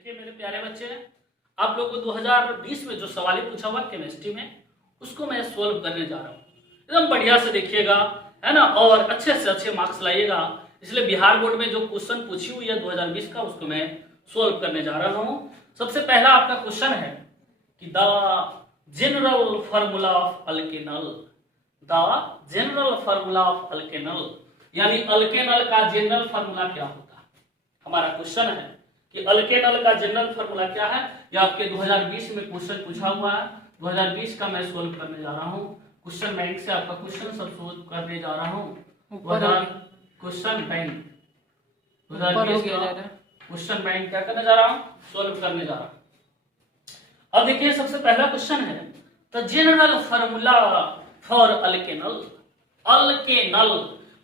देखिए मेरे प्यारे बच्चे, आप लोग को 2020 में जो सवाल पूछा हुआ केमिस्ट्री में, उसको मैं सोल्व करने जा रहा हूँ। एकदम बढ़िया से देखिएगा, है ना, और अच्छे से अच्छे मार्क्स लाइएगा। इसलिए बिहार बोर्ड में जो क्वेश्चन पूछी हुई है 2020 का, उसको मैं सोल्व करने जा रहा हूँ। सबसे पहला आपका क्वेश्चन है कि the general formula of alkenal, the general formula of alkenal, यानी अल्केनल का जनरल फार्मूला क्या होता है। हमारा क्वेश्चन है कि अल्केनल का जनरल फार्मूला क्या है। यह आपके 2020 में क्वेश्चन पूछा हुआ है। 2020 का मैं सोल्व करने जा रहा हूँ। क्वेश्चन बैंक से आपका क्वेश्चन सब सोल्व करने जा रहा हूँ। क्वेश्चन बैंक 2020 का क्वेश्चन बैंक क्या करने जा रहा हूँ, सोल्व करने जा रहा हूँ। अब देखिए सबसे पहला क्वेश्चन है द जनरल फार्मूला फॉर अल्केनल। अल्केनल,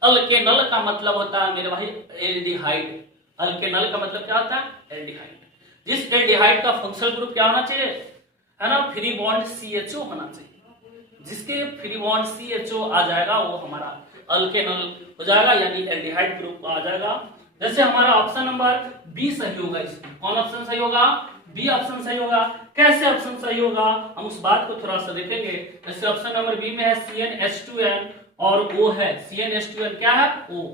अल्केनल का मतलब होता है मेरे भाई एल्डिहाइड। अल्केनल का मतलब क्या होता है, एल्डिहाइड। जिस एल्डिहाइड का फंक्शनल ग्रुप क्या होना चाहिए, है ना, फ्री बॉन्ड CHO होना चाहिए। जिसके फ्री बॉन्ड CHO आ जाएगा वो हमारा अल्केनल हो जाएगा, यानी एल्डिहाइड ग्रुप आ जाएगा। जैसे हमारा ऑप्शन नंबर बी सही होगा। इसमें कौन ऑप्शन सही होगा, बी ऑप्शन सही होगा। कैसे ऑप्शन सही होगा, हम उस बात को थोड़ा सा देखेंगे। जैसे ऑप्शन नंबर बी में है CnH2n और O है। CnH2n क्या है, O।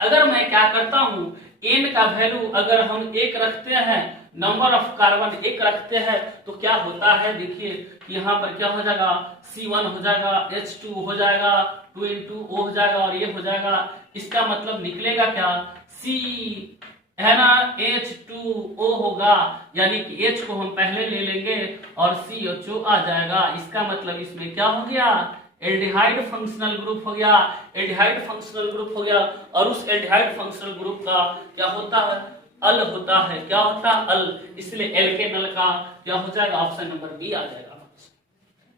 अगर मैं क्या करता हूं, n का वैल्यू अगर हम 1 रखते हैं, नंबर ऑफ कार्बन 1 रखते हैं, तो क्या होता है, देखिए कि यहाँ पर क्या हो जाएगा, C1 हो जाएगा, H2 हो जाएगा, 2 into O हो जाएगा और ये हो जाएगा। इसका मतलब निकलेगा क्या, C है ना, H2O होगा, यानी कि H को हम पहले ले लेंगे और CHO आ जाएगा। इसका मतलब इसमें क्या हो गया, एल्डिहाइड फंक्शनल ग्रुप हो गया। एल्डिहाइड फंक्शनल ग्रुप हो गया और उस एल्डिहाइड फंक्शनल ग्रुप का क्या होता है, अल होता है। क्या होता है, अल। इसलिए एल्केनल का क्या हो जाएगा, ऑप्शन नंबर बी आ जाएगा।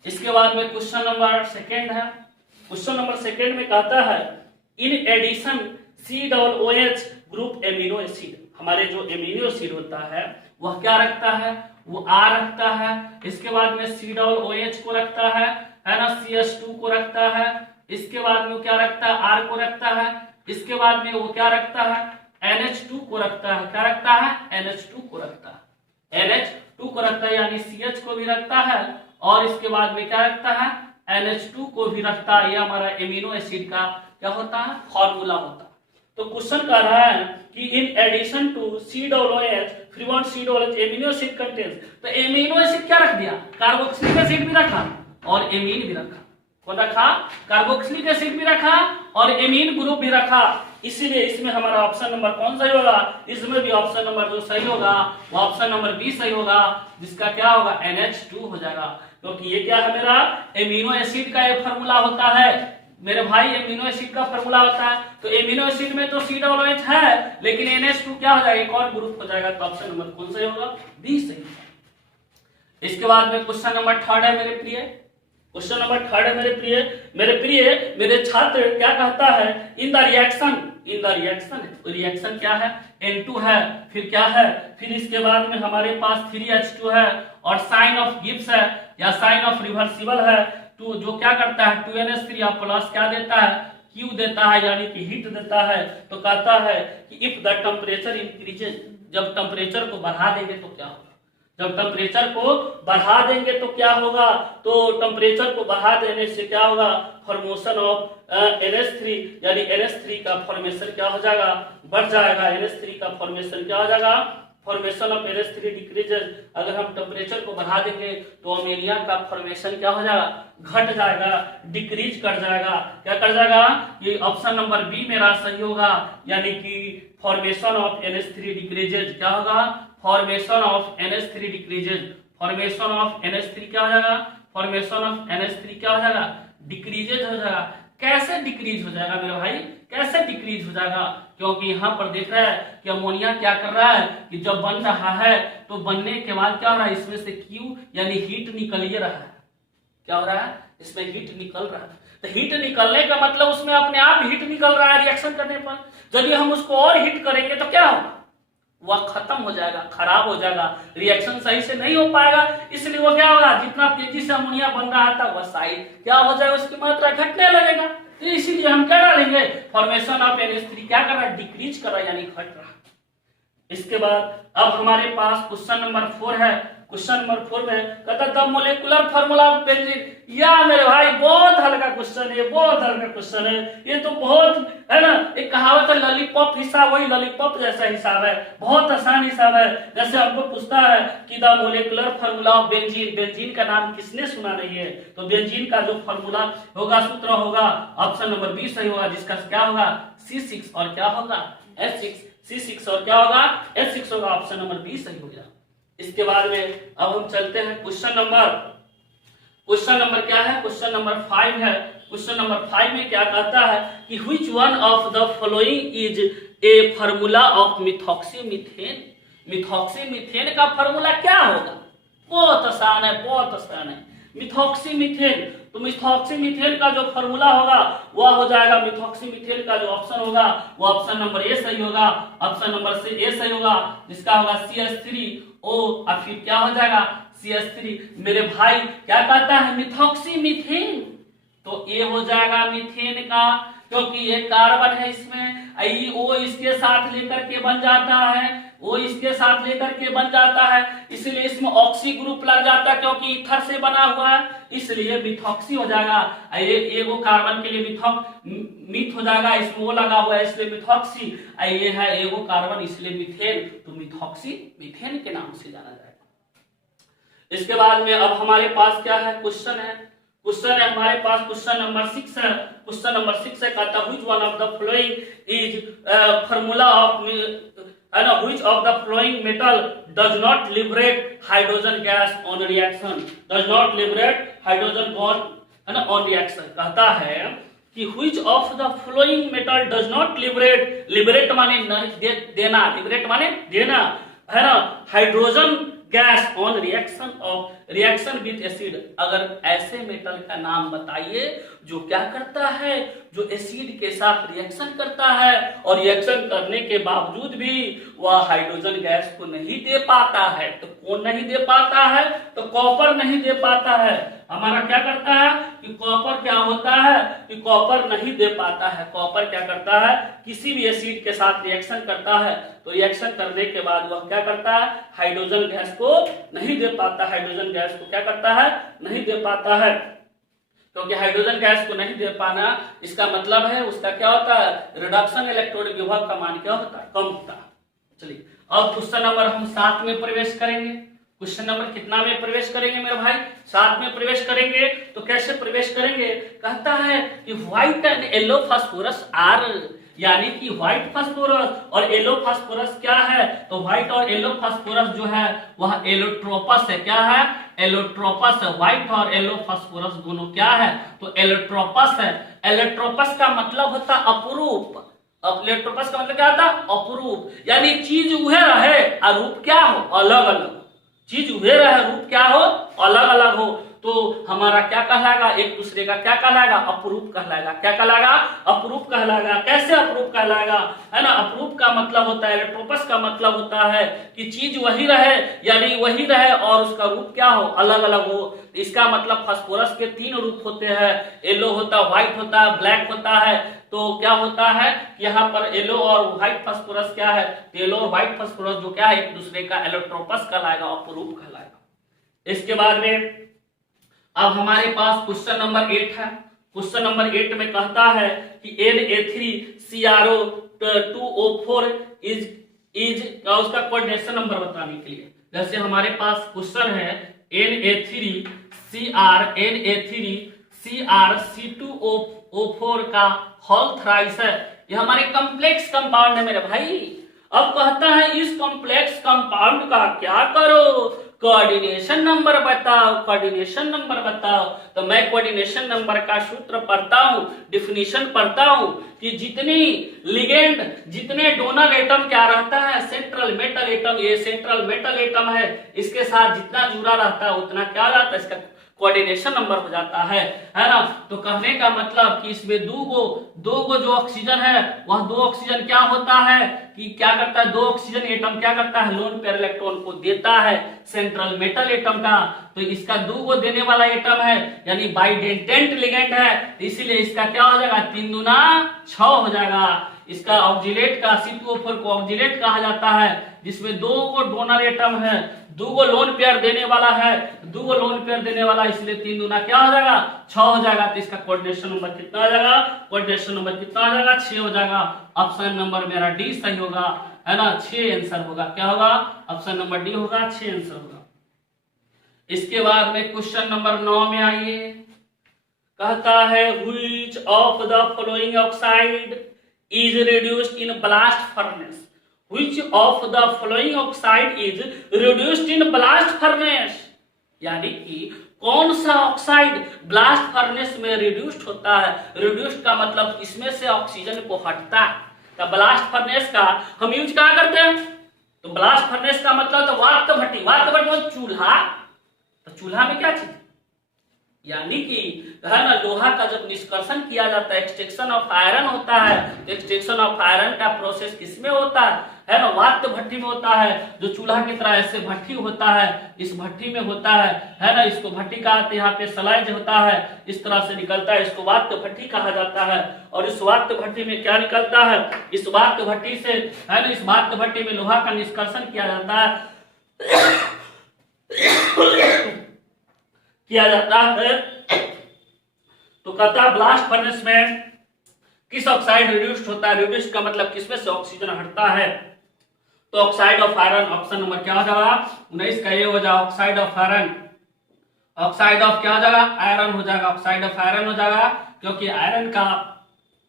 इसके बाद में क्वेश्चन नंबर सेकंड है। क्वेश्चन नंबर सेकंड में कहता है in addition COOH group amino acid. हमारे जो एमिनो एसिड होता है वह क्या रखता है, वो R रखता है। इसके बाद में COOH को रखता है ना, CH2 को रखता है। इसके बाद में वो क्या रखता है, R को रखता है। इसके बाद में वो क्या रखता है, NH2 को रखता है। क्या रखता है, NH2 को रखता है। NH2 को रखता है, यानी CH को भी रखता है और इसके बाद में क्या रखता है, NH2 को भी रखता है। ये हमारा एमिनो एसिड का क्या होता है, फॉर्मूला होता है। तो क्वेश्चन कह रहा है कि in addition to COOH free bond COOH amino acid contains. तो एमिनो एसिड क्या रख दिया, कार्बोक्सिलिक एसिड भी रखा और एमीन भी रखा। कौन रखा, कार्बोक्सिलिक एसिड भी रखा और एमीन ग्रुप भी रखा। इसीलिए इसमें हमारा ऑप्शन नंबर कौन सही होगा, इसमें भी ऑप्शन नंबर जो सही होगा वो ऑप्शन नंबर बी सही होगा, जिसका क्या होगा, NH2 हो जाएगा। क्योंकि ये क्या है, मेरा एमिनो एसिड का ये फार्मूला होता है मेरे भाई। एमिनो एसिड का फार्मूला होता है, तो एमिनो एसिड में तो COOH है, लेकिन NH2 क्या हो जाएगा, एक और ग्रुप हो जाएगा। तो ऑप्शन नंबर कौन सही होगा, बी सही। इसके बाद में क्वेश्चन नंबर थर्ड है मेरे प्रिय। क्वेश्चन नंबर थर्ड है मेरे प्रिय मेरे छात्र, क्या कहता है in the reaction, in the reaction, reaction क्या है, N2 है, फिर क्या है, फिर इसके बाद में हमारे पास 3H2 है और साइन ऑफ गिब्स है या साइन ऑफ रिवर्सिबल है। तो जो क्या करता है 2NH3 या प्लस क्या देता है, Q देता है, यानी कि हीट देता है। तो कहता है कि इफ द टेम्परेचर इंक्रीजेज, जब टेम्परेचर को बढ़ा देंगे तो क्या होगा, जब टेम्परेचर को बढ़ा देंगे तो क्या होगा, तो टेम्परेचर को बढ़ा देने से क्या होगा, फॉर्मेशन ऑफ NH3, यानी NH3 का फॉर्मेशन क्या हो जाएगा, बढ़ जाएगा। NH3 का फॉर्मेशन क्या हो जाएगा, फॉर्मेशन ऑफ NH3 डिक्रीजेज। अगर हम टेम्परेचर को बढ़ा देंगे तो अमोनिया का फॉर्मेशन क्या हो जाएगा, घट जाएगा, डिक्रीज कर जाएगा। क्या कर जाएगा, ये ऑप्शन नंबर बी मेरा सही होगा, यानी कि फॉर्मेशन ऑफ NH3 डिक्रीजेज क्या होगा, formation of NH3 decreases. Formation of NH3 क्या हो जाएगा, फॉर्मेशन ऑफ NH3 क्या हो जाएगा, डिक्रीजेज हो जाएगा। कैसे डिक्रीज हो जाएगा मेरे भाई, कैसे डिक्रीज हो जाएगा, क्योंकि यहाँ पर देख रहा है कि अमोनिया क्या कर रहा है कि जब बन रहा है तो बनने के बाद क्या हो रहा है, इसमें से Q यानी हीट निकल ही रहा है। क्या हो रहा है, इसमें हीट निकल रहा है। तो हीट निकलने का मतलब उसमें अपने आप हीट निकल रहा है रिएक्शन करने पर। यदि हम उसको और हीट करेंगे तो क्या होगा, वह खत्म हो जाएगा, खराब हो जाएगा, रिएक्शन सही से नहीं हो पाएगा। इसलिए वो क्या होगा, जितना तेजी से अमोनिया बन रहा था वह साइड क्या हो जाएगा, उसकी मात्रा घटने लगेगा। तो इसीलिए हम क्या डालेंगे, फॉर्मेशन ऑफ NH3 क्या कर रहा है, डिक्रीज कर रहा है, यानी घट रहा है। इसके बाद अब हमारे पास क्वेश्चन नंबर 4 है। क्वेश्चन नंबर 4 में कहता the molecular formula of benzene. या मेरे भाई बहुत हल्का क्वेश्चन है, बहुत हल्का क्वेश्चन है ये तो, बहुत है ना। एक कहावत है लॉलीपॉप हिसाब, वही लॉलीपॉप जैसा हिसाब है, बहुत आसान हिसाब है। जैसे हमको पूछता है कि the molecular formula of benzene, benzene का नाम किसने सुना नहीं है, तो बेंजीन का जो फार्मूला होगा, सूत्र होगा, ऑप्शन नंबर बी सही होगा, जिसका क्या होगा C6 और क्या होगा H6। C6 और क्या होगा H6 होगा, ऑप्शन नंबर बी सही हो गया। इसके बाद में अब हम चलते हैं क्वेश्चन नंबर क्या है, क्वेश्चन नंबर 5 है। क्वेश्चन नंबर 5 में क्या कहता है कि which one of the following is a formula of methoxymethane. Methoxymethane का फार्मूला क्या होगा, बहुत आसान है, बहुत आसान है। मिथॉक्सीमीथेन, तो मिथॉक्सीमीथेन का जो फार्मूला होगा वह हो जाएगा, मिथॉक्सीमीथेन का जो ऑप्शन होगा वो ऑप्शन नंबर ए सही होगा, ऑप्शन नंबर से ए सही होगा, जिसका होगा CH3O और फिर क्या हो जाएगा CH3। मेरे भाई क्या कहता है मिथॉक्सीमीथेन, तो ए हो जाएगा मीथेन का, क्योंकि ये कार्बन है इसमें, O इसके साथ लेकर के बन जाता है, O इसके साथ लेकर के बन जाता है, इसलिए इसमें ऑक्सी ग्रुप लग जाता है क्योंकि ईथर से बना हुआ है, इसलिए मिथॉक्सी हो जाएगा। ये वो कार्बन के लिए मिथ हो जाएगा, इसमें वो लगा हुआ है इसलिए मिथॉक्सी, ये है एगो कार्बन इसलिए मीथेन, तो मिथॉक्सी मीथेन के नाम से जाना जाएगा। इसके बाद में अब हमारे पास क्या है, क्वेश्चन है हमारे पास क्वेश्चन नंबर 6 है। क्वेश्चन नंबर 6 है कहता है which one of the following is formula of which of the following metal does not liberate hydrogen gas on reaction, does not liberate hydrogen on reaction। कहता है कि which of the following metal does not liberate माने देना, liberate माने देना, है ना, hydrogen gas on reaction with acid. अगर ऐसे मेटल का नाम बताइए जो क्या करता है, जो एसिड के साथ रिएक्शन करता है और रिएक्शन करने के बावजूद भी वह हाइड्रोजन गैस को नहीं दे पाता है। तो कौन नहीं दे पाता है, तो कॉपर नहीं दे पाता है। हमारा क्या करता है कि कॉपर क्या होता है कि कॉपर नहीं दे पाता है। कॉपर क्या करता है, किसी भी एसिड के साथ रिएक्शन करता है, तो रिएक्शन करने के बाद वह क्या करता है, हाइड्रोजन गैस को नहीं दे पाता, हाइड्रोजन गैस को क्या करता है, नहीं दे पाता है। क्योंकि हाइड्रोजन गैस को नहीं दे पाना इसका मतलब है उसका क्या होता है, रिडक्शन इलेक्ट्रॉन विभव का मान क्या होता है, कम होता है। चलिए अब क्वेश्चन नंबर हम 7 में प्रवेश करेंगे। क्वेश्चन नंबर कितना में प्रवेश करेंगे मेरे भाई, 7 में प्रवेश करेंगे। तो कैसे प्रवेश करेंगे, कहता है कि white and yellow phosphorus are, यानी कि व्हाइट फास्फोरस और येलो फास्फोरस क्या है, तो व्हाइट और येलो फास्फोरस जो है वह एलोट्रोपस है। क्या है, एलोट्रोपस है। व्हाइट और येलो फास्फोरस दोनों क्या है, तो एलोट्रोपस है। एलोट्रोपस का मतलब होता है अपरूप। एलोट्रोपस का मतलब क्या होता है, अपरूप, यानी चीज वह रहे और रूप क्या हो, अलग अलग। चीज वह रहे, रूप क्या हो, अलग अलग हो, तो हमारा क्या कहलाएगा, एक दूसरे का क्या कहलाएगा, अपरूप कहलाएगा। क्या कहलाएगा, अपरूप कहलाएगा। कैसे अपरूप कहलाएगा, है ना। अपरूप का मतलब होता है, एलोट्रोपस का मतलब होता है कि चीज वही रहे, यानी वही रहे और उसका रूप क्या हो, अलग अलग हो। इसका मतलब फास्फोरस के 3 रूप होते हैं, येलो होता है, व्हाइट होता है, ब्लैक होता है। तो क्या होता है, यहाँ पर येलो और व्हाइट फास्फोरस क्या है, येलो और व्हाइट फास्फोरस जो क्या है एक दूसरे का एलोट्रोपस कहलाएगा, अपरूप कहलाएगा। इसके बाद में अब हमारे पास क्वेश्चन नंबर 8 है। क्वेश्चन नंबर 8 में कहता है कि Na3CrO2O4 इज उसका कोऑर्डिनेशन नंबर बताने के लिए, जैसे हमारे पास क्वेश्चन है Na3CrC2O4 का होल थ्राइस है। ये हमारे कॉम्प्लेक्स कंपाउंड है मेरे भाई। अब कहता है इस कॉम्प्लेक्स कंपाउंड का क्या करो, कोऑर्डिनेशन नंबर बताओ, कोऑर्डिनेशन नंबर बताओ। तो मैं कोऑर्डिनेशन नंबर का सूत्र पढ़ता हूं, डिफिनीशन पढ़ता हूं कि जितनी लिगेंड, जितने डोनर एटम क्या रहता है, सेंट्रल मेटल एटम, ये सेंट्रल मेटल एटम है, इसके साथ जितना जुड़ा रहता है उतना क्या रहता है, इसका कोऑर्डिनेशन नंबर हो जाता है ना। तो कहने का मतलब कि इसमें दो गो जो ऑक्सीजन है वह 2 ऑक्सीजन क्या होता है कि क्या करता है, 2 ऑक्सीजन एटम क्या करता है, लोन पेयर इलेक्ट्रॉन को देता है सेंट्रल मेटल एटम का। तो इसका 2 गो देने वाला एटम है, यानी बाइडेंटेंट लिगेंड है, इसीलिए इसका क्या हो जाएगा, 3 दूना 6 हो जाएगा। इसका ऑक्जिलेट का C2O4 को ऑक्जिलेट कहा जाता है, जिसमें 2 डोनर एटम है, 2 लोन पेयर देने वाला है, 2 लोन पेयर देने वाला, इसलिए 3 दूना क्या हो जाएगा 6 हो जाएगा। तो इसका कोऑर्डिनेशन नंबर कितना हो जाएगा, कोऑर्डिनेशन नंबर कितना हो जाएगा 6 हो जाएगा। ऑप्शन नंबर मेरा डी सही होगा, है ना, 6 आंसर होगा। क्या होगा, ऑप्शन नंबर डी होगा, 6 आंसर होगा। इसके बाद में क्वेश्चन नंबर 9 में आइए, कहता है which of the following oxide is reduced in blast furnace, which of the following oxide is reduced in blast furnace, यानी कि कौन सा ऑक्साइड ब्लास्ट फर्नेस में रिड्यूस्ड होता है। रिड्यूस्ड का मतलब इसमें से ऑक्सीजन को हटता है। तो ब्लास्ट फर्नेस का हम यूज क्या करते हैं, तो ब्लास्ट फर्नेस का मतलब तो वात भट्टी, वात भट्टी मतलब चूल्हा। तो चूल्हा में क्या चीज, यानी कि है ना, लोहा का जब निष्कर्षण किया जाता है, एक्सट्रैक्शन ऑफ आयरन होता है, तो एक्सट्रैक्शन ऑफ आयरन का प्रोसेस किसमें होता है ना, वात भट्टी में होता है, जो चूल्हा की तरह ऐसे भट्टी होता है, इस भट्टी में होता है ना, इसको भट्टी कहा, यहाँ पे सलाइज होता है, इस तरह से निकलता है, इसको वात भट्टी कहा जाता है। और इस वात भट्टी में क्या निकलता है, इस वात भट्टी से, है ना, इस वात भट्टी में लोहा का निष्कर्षण किया जाता है तो कहता है ब्लास्ट फर्नेस में किस ऑक्साइड रिड्यूस्ड होता है। रिड्यूस्ड का मतलब किसमें से ऑक्सीजन हटता है, तो oxide of iron. Option number क्या हो जाएगा 19 का ये हो जाएगा, oxide of iron. Oxide of क्या हो जाएगा, आयरन हो जाएगा, ऑक्साइड ऑफ आयरन हो जाएगा, क्योंकि आयरन का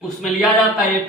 उसमें लिया जाता है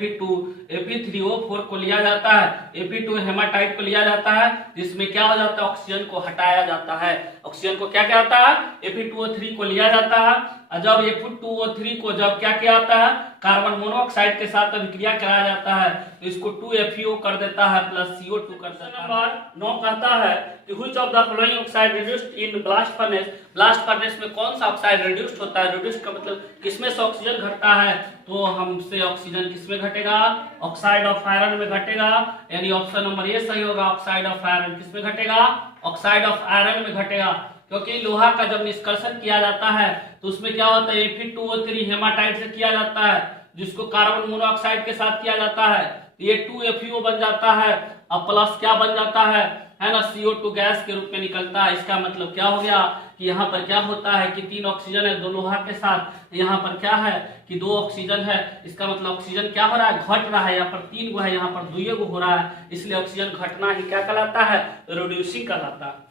Fe3O4 को लिया जाता है, Fe2 हेमाटाइट को लिया जाता है, जिसमें क्या हो जाता है, ऑक्सीजन को हटाया जाता है। ऑक्सीजन को क्या क्या आता है, Fe2O3 को लिया जाता है, और जब Fe2O3 को जब क्या किया जाता है, कार्बन मोनोऑक्साइड के साथ अभिक्रिया कराया जाता है, तो इसको 2FeO कर देता है प्लस CO2 कर देता है। नंबर 9 कहता है कि which of the following oxide reduced in blast furnace, blast furnace में कौन सा ऑक्साइड रिड्यूस्ड होता है। रिड्यूस्ड का मतलब किसमें से ऑक्सीजन घटता है, तो हमसे ऑक्सीजन किसमें घटेगा, ऑक्साइड ऑफ आयरन में घटेगा, यानी ऑप्शन नंबर ये सही होगा, ऑक्साइड ऑफ आयरन किसमें घटेगा, ऑक्साइड ऑफ आयरन में घटेगा। क्योंकि लोहा का जब निष्कर्षण किया जाता है तो उसमें क्या होता है, Fe2O3 हेमाटाइट से किया जाता है, जिसको कार्बन मोनोऑक्साइड के साथ किया जाता है, ये 2FeO बन जाता है, अब प्लस क्या बन जाता है ना, CO2 गैस के रूप में निकलता है। इसका मतलब क्या हो गया कि यहाँ पर क्या होता है कि 3 ऑक्सीजन है 2 लोहा के साथ, यहाँ पर क्या है कि 2 ऑक्सीजन है, इसका मतलब ऑक्सीजन क्या हो रहा है, घट रहा है। यहाँ पर 3 गो है, यहाँ पर 2 गो हो रहा है, इसलिए ऑक्सीजन घटना ही क्या कहलाता है, रिड्यूसिंग कहलाता है।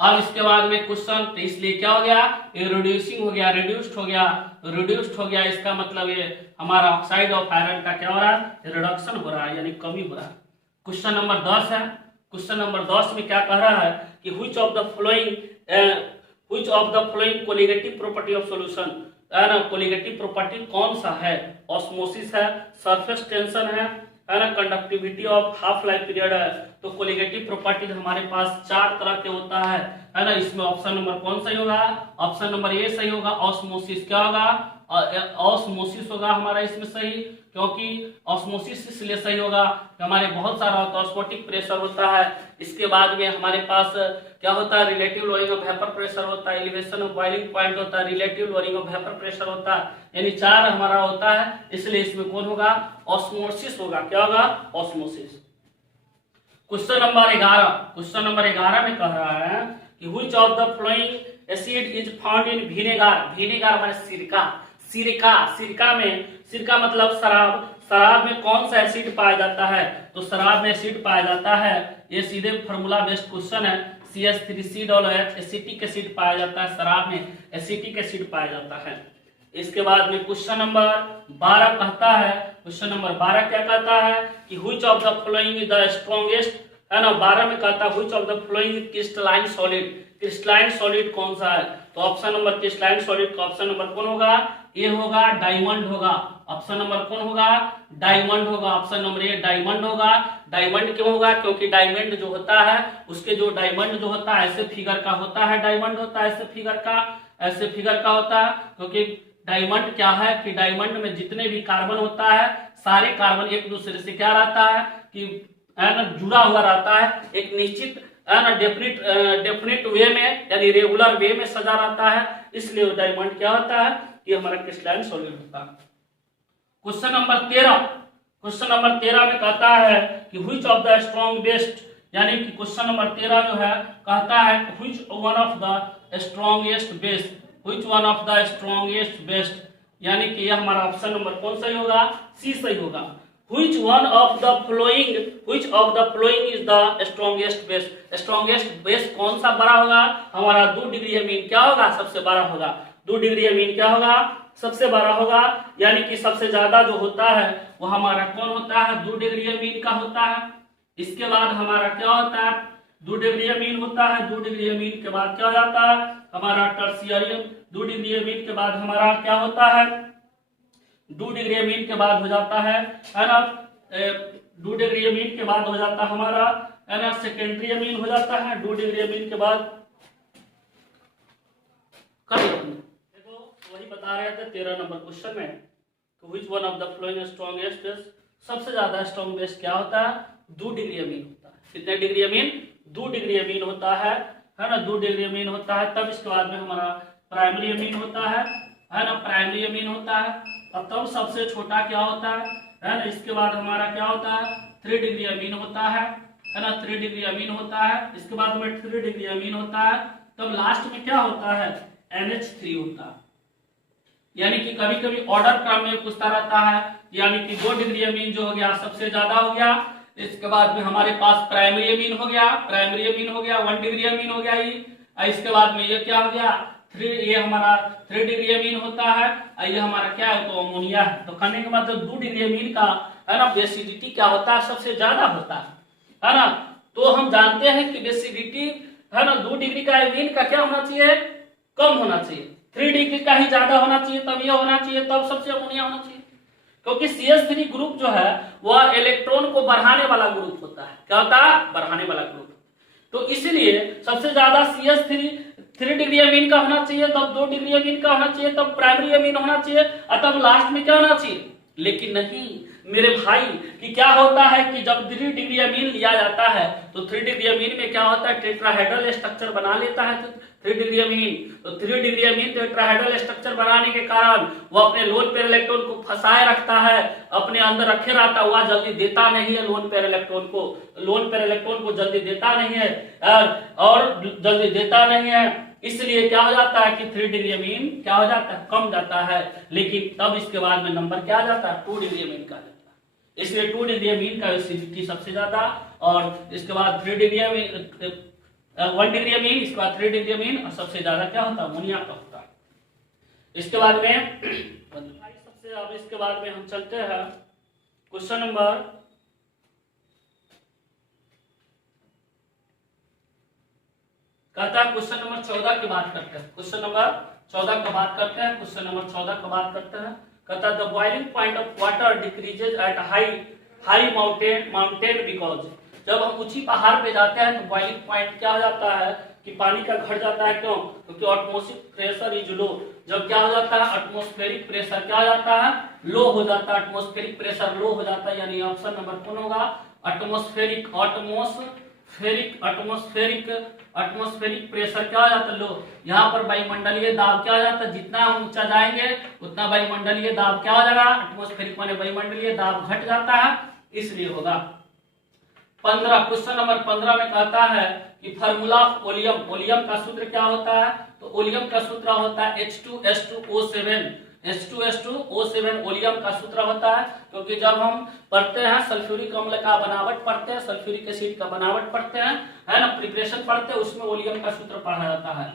अब इसके बाद में क्वेश्चन, तो इसलिए क्या हो गया, ये रिड्यूसिंग हो गया, रिड्यूस्ड हो गया, रिड्यूस्ड हो गया, इसका मतलब ये हमारा ऑक्साइड ऑफ आयरन का क्या हो रहा है, रिडक्शन हो रहा है, यानी कमी हो रहा है। क्वेश्चन नंबर 10 है। क्वेश्चन नंबर 10 में क्या कह रहा है कि which of the following colligative property of solution, है ना, कोलिगेटिव प्रॉपर्टी कौन सा है, ऑस्मोसिस है, सरफेस टेंशन है ना, conductivity of half life period है। तो कोलिगेटिव प्रॉपर्टीज हमारे पास 4 तरह के होता है ना, इसमें ऑप्शन नंबर कौन सही होगा, ऑप्शन नंबर ए सही होगा, ऑस्मोसिस क्या होगा, ऑस्मोसिस होगा हमारा इसमें सही, क्योंकि ऑस्मोसिस इसलिए सही होगा कि हमारे बहुत सारा ऑस्मोटिक प्रेशर होता है। इसके बाद में हमारे पास क्या होता है, relative lowering of vapour pressure होता है, एलिवेशन ऑफ बॉइलिंग पॉइंट होता है, relative lowering of vapour pressure होता है, यानी 4 हमारा होता है, इसलिए इसमें कौन होगा, ऑस्मोसिस होगा। क्या होगा, osmosis. Question number 11, question number 11 में कह रहा है कि which of the following acid is found in vinegar, vinegar माने सिरका, सिरका में, सिरका मतलब शराब, शराब में कौन सा एसिड पाया जाता है, तो शराब में एसिड पाया जाता है, ये सीधे फार्मूला बेस्ड क्वेश्चन है, CH3COOH एसिटिक एसिड पाया जाता है, शराब में एसिटिक एसिड पाया जाता है। इसके बाद में क्वेश्चन नंबर 12 कहता है, क्वेश्चन नंबर 12 क्या कहता है कि which of the following is the strongest, है ना, 12 में कहता है which of the following crystalline solid, crystalline solid कौन सा है, तो ऑप्शन नंबर क्रिस्टलाइन सॉलिड का ऑप्शन नंबर कौन होगा, ए होगा, डायमंड होगा। ऑप्शन नंबर कौन होगा, डायमंड होगा, ऑप्शन नंबर ए डायमंड होगा। डायमंड क्यों होगा, क्योंकि डायमंड जो होता है उसके जो डायमंड जो होता है ऐसे फिगर का होता है, डायमंड होता है ऐसे फिगर का होता है, क्योंकि डायमंड क्या है कि डायमंड में जितने भी कार्बन होता है सारे कार्बन एक दूसरे से क्या रहता है कि है ना, जुड़ा हुआ रहता है, एक निश्चित है ना, डेफिनेट वे में, यानी रेगुलर वे में सजा रहता है, इसलिए डायमंड क्या होता है, ये हमारा क्रिस्टलाइन सॉलिड होता है। क्वेश्चन नंबर 13, क्वेश्चन नंबर 13 में कहता है कि which of the strong best, यानी कि क्वेश्चन नंबर 13 जो है कहता है which one of the strongest best, which one of the strongest best, यानी कि यह हमारा ऑप्शन नंबर कौन सही होगा, सी सही होगा। Which one of the following is the strongest base? Strongest base कौन सा बड़ा होगा, हमारा 2 डिग्री मीन क्या होगा, सबसे बड़ा होगा। 2 डिग्री मीन क्या होगा, सबसे बड़ा होगा, यानी कि सबसे ज्यादा जो होता है वो हमारा कौन होता है, 2 डिग्री मीन का होता है। इसके बाद हमारा क्या होता है, 2 डिग्री मीन होता है। 2 डिग्री मीन के बाद क्या हो जाता है हमारा टर्शियरियम। 2 डिग्री मीन के बाद हमारा क्या होता है, 2 डिग्री मीन के बाद हो जाता है ना 2 डिग्री मीन के बाद हो जाता है हमारा है ना सेकेंडरी मीन हो जाता है। 2 डिग्री मीन के बाद देखो वही बता रहे थे 13 नंबर क्वेश्चन में, तो which one of the flowing strongest base, सबसे ज्यादा स्ट्रॉन्ग बेस क्या होता है, 2 डिग्री मीन होता है। कितने डिग्री मीन, 2 डिग्री मीन होता है ना 2 डिग्री मीन होता है। तब इसके बाद में हमारा प्राइमरी मीन होता है ना प्राइमरी मीन होता है। और तब सबसे छोटा क्या होता है ना, इसके बाद हमारा क्या होता है 3 डिग्री अमीन होता है ना 3 डिग्री अमीन होता है। इसके बाद में 3 डिग्री अमीन होता है। तब लास्ट में क्या होता है NH3 होता है। यानी कि कभी कभी ऑर्डर क्रम में पूछता रहता है, यानी कि 2 डिग्री अमीन जो हो गया सबसे ज्यादा हो गया। इसके बाद में हमारे पास प्राइमरी अमीन हो गया, प्राइमरी अमीन हो गया, 1 डिग्री अमीन हो गया ये। इसके बाद में ये क्या हो गया 3, ये हमारा 3 डिग्री अमीन होता है। ये हमारा क्या है तो अमोनिया है। तो कहने के बाद 2 डिग्री अमीन का है ना बेसिडिटी क्या होता है, सबसे ज्यादा होता है ना। तो हम जानते हैं कि बेसिडिटी है ना 2 डिग्री का अमीन का क्या होना चाहिए, कम होना चाहिए। 3 डिग्री का ही ज्यादा होना चाहिए, तब ये होना चाहिए, तब सबसे अमोनिया होना चाहिए। क्योंकि CH3 ग्रुप जो है वह इलेक्ट्रॉन को बढ़ाने वाला ग्रुप होता है। क्या होता है, बढ़ाने वाला ग्रुप। तो इसीलिए सबसे ज्यादा CH3 3 डिग्री अमीन का होना चाहिए, तब 2 डिग्री अमीन का होना चाहिए, तब प्राइमरी अमीन होना चाहिए, और तब लास्ट में क्या होना चाहिए। लेकिन नहीं मेरे भाई कि क्या होता है कि जब 3 डिग्री अमीन लिया जाता है तो 3 डिग्री अमीन में क्या होता है टेट्राहेड्रल स्ट्रक्चर बना लेता है। तो 3 डिग्री अमीन, तो 3 डिग्री अमीन टेट्राहेड्रल स्ट्रक्चर बनाने के कारण वो अपने लोन पेयर इलेक्ट्रॉन को फंसाए रखता है, अपने अंदर रखे रहता हुआ जल्दी देता नहीं है लोन पेयर इलेक्ट्रॉन को, लोन पेयर इलेक्ट्रॉन को जल्दी देता नहीं है और जल्दी देता नहीं है। इसलिए क्या हो जाता है कि 3 डिग्री अमीन क्या हो जाता है, कम जाता है। लेकिन तब इसके बाद में नंबर क्या आ जाता है 2 डिग्री अमीन का जाता है। इसलिए 2 डिग्री अमीन का एसिडिटी सबसे ज्यादा, और इसके बाद 3 डिग्री अमीन 1 डिग्री अमीन, इसके बाद 3 डिग्री अमीन, और सबसे ज्यादा क्या होता है अमोनिया का होता है। इसके बाद में सबसे अब इसके बाद में हम चलते हैं क्वेश्चन नंबर कहता है क्वेश्चन नंबर 14 की बात करते हैं। क्वेश्चन नंबर 14 का बात करते हैं। क्वेश्चन नंबर 14 का बात करते हैं। कहता है the boiling point of water decreases at high mountain because, जब हम ऊंची पहाड़ पे जाते हैं तो बॉइलिंग पॉइंट क्या हो जाता है कि पानी का घट जाता है। क्यों, क्योंकि एटमॉस्फेरिक प्रेशर इज लो। जब क्या हो जाता है एटमॉस्फेरिक प्रेशर क्या हो जाता है, लो हो जाता है। एटमॉस्फेरिक प्रेशर लो हो जाता है, यानी ऑप्शन नंबर कौन होगा एटमॉस्फेरिक प्रेशर क्या हो जाता है लो। यहाँ पर वायुमंडलीय दाब क्या हो जाता है, जितना हम ऊंचा जाएंगे उतना वायुमंडलीय दाब क्या हो जाएगा, एटमॉस्फेरिक माने वायुमंडलीय दाब घट जाता है, इसलिए होगा। 15 क्वेश्चन नंबर 15 में कहता है कि फार्मूला ऑफ ओलियम, ओलियम का सूत्र क्या होता है, तो ओलियम का सूत्र होता है H2S2O7। H2S2O7 ओलियम का सूत्र होता है। क्योंकि जब हम पढ़ते हैं सल्फ्यूरिक अम्ल का बनावट पढ़ते हैं, सल्फ्यूरिक एसिड का बनावट पढ़ते हैं है ना, प्रिपरेशन पढ़ते हैं, उसमें ओलियम का सूत्र पढ़ा जाता है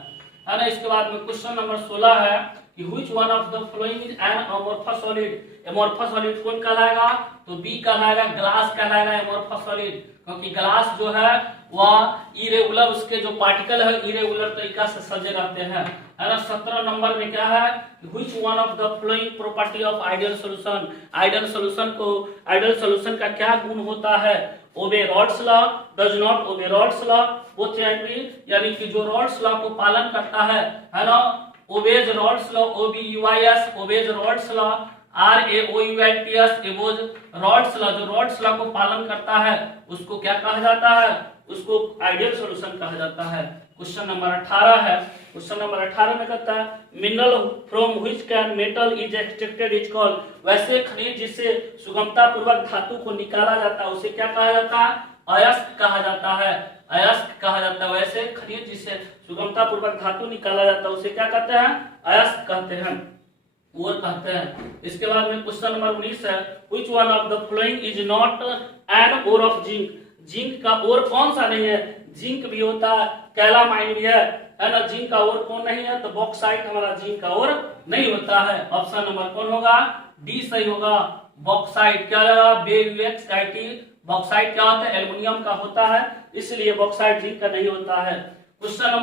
ना। इसके बाद में क्वेश्चन नंबर 16 है कि which one of the following is an amorphous solid. Amorphous solid कौन कहलाएगा, तो बी कहलाएगा, ग्लास कहलाएगा अमोर्फस सॉलिड। क्योंकि ग्लास जो है वह इरेगुलर, उसके जो पार्टिकल है इरेगुलर तरीका से सजे रहते हैं है ना। 17 नंबर में क्या है, which one of the following property of ideal solution. Ideal solution का क्या गुण होता है, obey Raoult's law, does not obey Raoult's law, both यानी कि जो रॉड्स लॉ को पालन करता है ना, obeys Raoult's law, OBEYS obeys Raoult's law, RAOULTS obeys Raoult's law, जो रॉड्स लॉ को पालन करता है उसको क्या कहा जाता है, उसको आइडियल सॉल्यूशन कहा जाता है। क्वेश्चन नंबर 18 है क्वेश्चन नंबर 18 में कहता है mineral from which can metal is extracted is called, वैसे खनिज जिससे सुगमता पूर्वक धातु को निकाला जाता है उसे क्या कहा जाता है, अयस्क कहा जाता है, अयस्क कहा जाता है। वैसे खनिज जिससे सुगमता पूर्वक धातु निकाला जाता है उसे क्या कहते हैं, अयस्क कहते हैं, ओर कहते हैं। इसके बाद में क्वेश्चन नंबर 19 है which one of the following is not an ore of zinc, zinc का ओर कौन सा नहीं है, जिंक भी होता है, कैलामाइन भी है ना, जिंक का ओर कौन नहीं है, तो बॉक्साइट हमारा जिंक का ओर नहीं होता है। ऑप्शन नंबर कौन होगा, डी सही होगा, बॉक्साइट। क्या होगा, BuXIT, बॉक्साइट क्या होता है, एल्युमिनियम का होता है, इसलिए बॉक्साइट जिंक का नहीं होता है। क्वेश्चन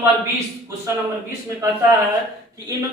नंबर 20 में कहता है कि in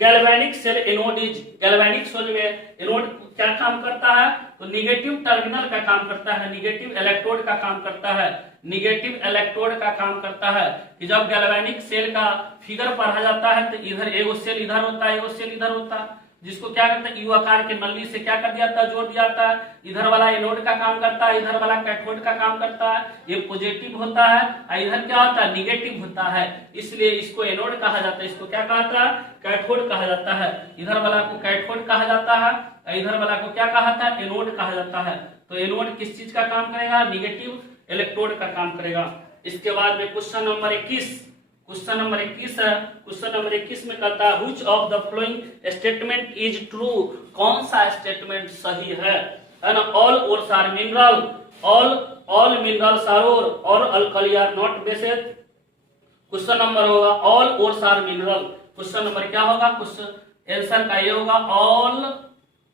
galvanic cell anode is, galvanic cell में एनोड क्या काम करता है, तो निगेटिव टर्मिनल का काम करता है, निगेटिव इलेक्ट्रोड का काम करता है, निगेटिव इलेक्ट्रोड का काम करता है। कि जब गैल्वेनिक सेल का फिगर पढ़ा जाता है तो इधर एगो सेल इधर होता है, एगो सेल इधर होता है, जिसको क्या करता है, यू आकार के नली से क्या कर दिया था, जोड़ दिया था। इधर वाला एनोड का काम करता है, इधर वाला कैथोड का काम करता है, ये पॉजिटिव होता है और इधर क्या होता है, निगेटिव होता है, इसलिए इसको एनोड कहा जाता है, इसको क्या कहा जाता है, कैथोड कहा जाता है। इधर वाला को कैथोड कहा जाता है और इधर वाला को क्या कहा जाता है, एनोड कहा जाता है। तो एनोड किस चीज का काम करेगा, निगेटिव इलेक्ट्रोड का काम करेगा। इसके बाद में क्वेश्चन नंबर 21 है। क्वेश्चन नंबर 21 में कहता है which of the following statement is true, कौन सा स्टेटमेंट सही है ना, all ores are mineral, all minerals are ore और alkali are not basis. Question number होगा all ores are mineral. Question number क्या होगा, क्वेश्चन आंसर का ये होगा